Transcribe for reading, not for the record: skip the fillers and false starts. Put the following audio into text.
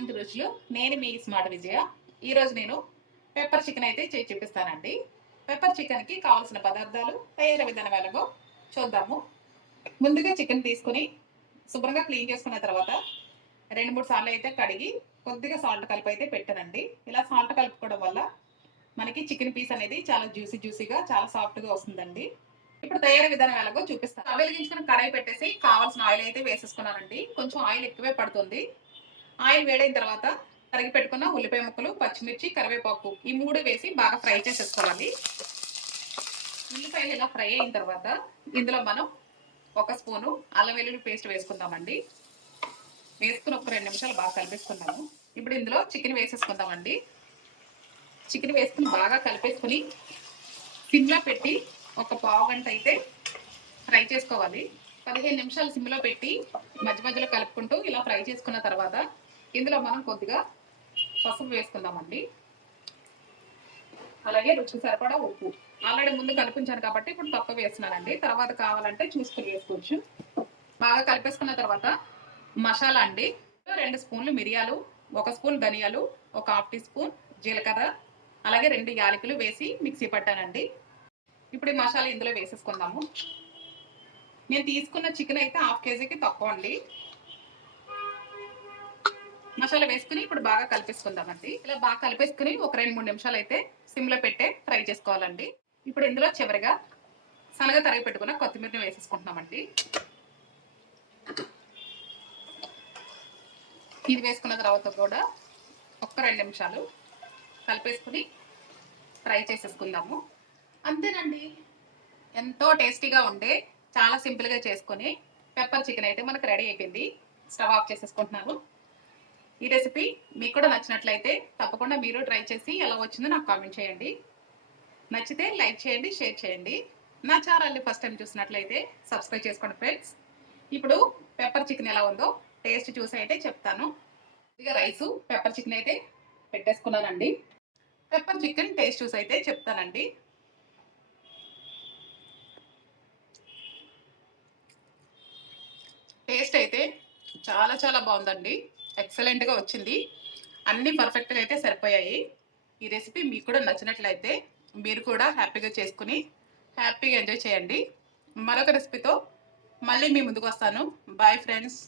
ఇంటి రుచులు. నేను మీ స్మార్ట్ విజయ. ఈరోజు నేను పెప్పర్ చికెన్ అయితే చేసి చూపిస్తానండి. పెప్పర్ చికెన్కి కావాల్సిన పదార్థాలు, తయారీ విధానం ఎలాగో చూద్దాము. ముందుగా చికెన్ తీసుకుని శుభ్రంగా క్లీన్ చేసుకున్న తర్వాత 2-3 సార్లు అయితే కడిగి కొద్దిగా సాల్ట్ కలిపి అయితే పెట్టానండి. ఇలా సాల్ట్ కలుపుకోవడం వల్ల మనకి చికెన్ పీస్ అనేది చాలా జ్యూసీగా చాలా సాఫ్ట్గా వస్తుందండి. ఇప్పుడు తయారీ విధానం ఎలాగో చూపిస్తాను. స్టవ్ వెలిగించుకుని కడాయి పెట్టేసి కావాల్సిన ఆయిల్ అయితే వేసేసుకున్నానండి. కొంచెం ఆయిల్ ఎక్కువే పడుతుంది. ఆయిల్ వేడైన తర్వాత తరిగి పెట్టుకున్న ఉల్లిపాయ ముక్కలు, పచ్చిమిర్చి, కరివేపాకు ఈ 3 వేసి బాగా ఫ్రై చేసేసుకోవాలి. ఉల్లిపాయలు ఇలా ఫ్రై అయిన తర్వాత ఇందులో మనం 1 స్పూను అల్లం వెల్లుల్లి పేస్ట్ వేసుకుందామండి. వేసుకుని ఒక 2 నిమిషాలు బాగా కలిపేసుకున్నాము. ఇప్పుడు ఇందులో చికెన్ వేసేసుకుందామండి. చికెన్ వేసుకుని బాగా కలిపేసుకుని సిమ్లో పెట్టి ఒక పావు గంట అయితే ఫ్రై చేసుకోవాలి. 15 నిమిషాలు సిమ్లో పెట్టి మధ్యలో కలుపుకుంటూ ఇలా ఫ్రై చేసుకున్న తర్వాత ఇందులో మనం కొద్దిగా పసుపు వేసుకుందామండి. అలాగే రుచికి సరిపడా ఉప్పు. ఆల్రెడీ ముందు కలిపించాను కాబట్టి ఇప్పుడు తక్కువ వేస్తున్నానండి. తర్వాత కావాలంటే చూసుకుని వేసుకోవచ్చు. బాగా కలిపేసుకున్న తర్వాత మసాలా అండి. 2 స్పూన్లు మిరియాలు, 1 స్పూన్ ధనియాలు, ఒక 1/2 టీ స్పూన్ జీలకర్ర, అలాగే 2 యాలకులు వేసి మిక్సీ పట్టానండి. ఇప్పుడు ఈ మసాలా ఇందులో వేసేసుకుందాము. నేను తీసుకున్న చికెన్ అయితే 1/2 కేజీకి తక్కువ అండి. మసాలా వేసుకుని ఇప్పుడు బాగా కలిపేసుకుందామండి. ఇలా బాగా కలిపేసుకుని ఒక 2-3 నిమిషాలు అయితే సిమ్లో పెట్టే ఫ్రై చేసుకోవాలండి. ఇప్పుడు ఇందులో చివరిగా సన్నగా తరిగి పెట్టుకున్న కొత్తిమీరని వేసేసుకుంటున్నామండి. ఇది వేసుకున్న తర్వాత కూడా ఒక్క 2 నిమిషాలు కలిపేసుకుని ఫ్రై చేసేసుకుందాము. అంతేనండి. ఎంతో టేస్టీగా ఉండే చాలా సింపుల్గా చేసుకొని పెప్పర్ చికెన్ అయితే మనకు రెడీ అయిపోయింది. స్టవ్ ఆఫ్ చేసేసుకుంటున్నాను. ఈ రెసిపీ మీకు కూడా నచ్చినట్లయితే తప్పకుండా మీరు ట్రై చేసి ఎలా వచ్చిందో నాకు కామెంట్ చేయండి. నచ్చితే లైక్ చేయండి, షేర్ చేయండి. నా ఛానల్ని ఫస్ట్ టైం చూసినట్లయితే సబ్స్క్రైబ్ చేసుకోండి ఫ్రెండ్స్. ఇప్పుడు పెప్పర్ చికెన్ ఎలా ఉందో టేస్ట్ చూసి అయితే చెప్తాను. ఇదిగా రైసు పెప్పర్ చికెన్ అయితే పెట్టేసుకున్నానండి. పెప్పర్ చికెన్ టేస్ట్ చూసి అయితే చెప్తానండి. టేస్ట్ అయితే చాలా బాగుందండి. ఎక్సలెంట్గా వచ్చింది. అన్నీ పర్ఫెక్ట్గా అయితే సరిపోయాయి. ఈ రెసిపీ మీకు కూడా నచ్చినట్లయితే మీరు కూడా హ్యాపీగా చేసుకుని హ్యాపీగా ఎంజాయ్ చేయండి. మరొక రెసిపీతో మళ్ళీ మీ ముందుకు వస్తాను. Bye friends.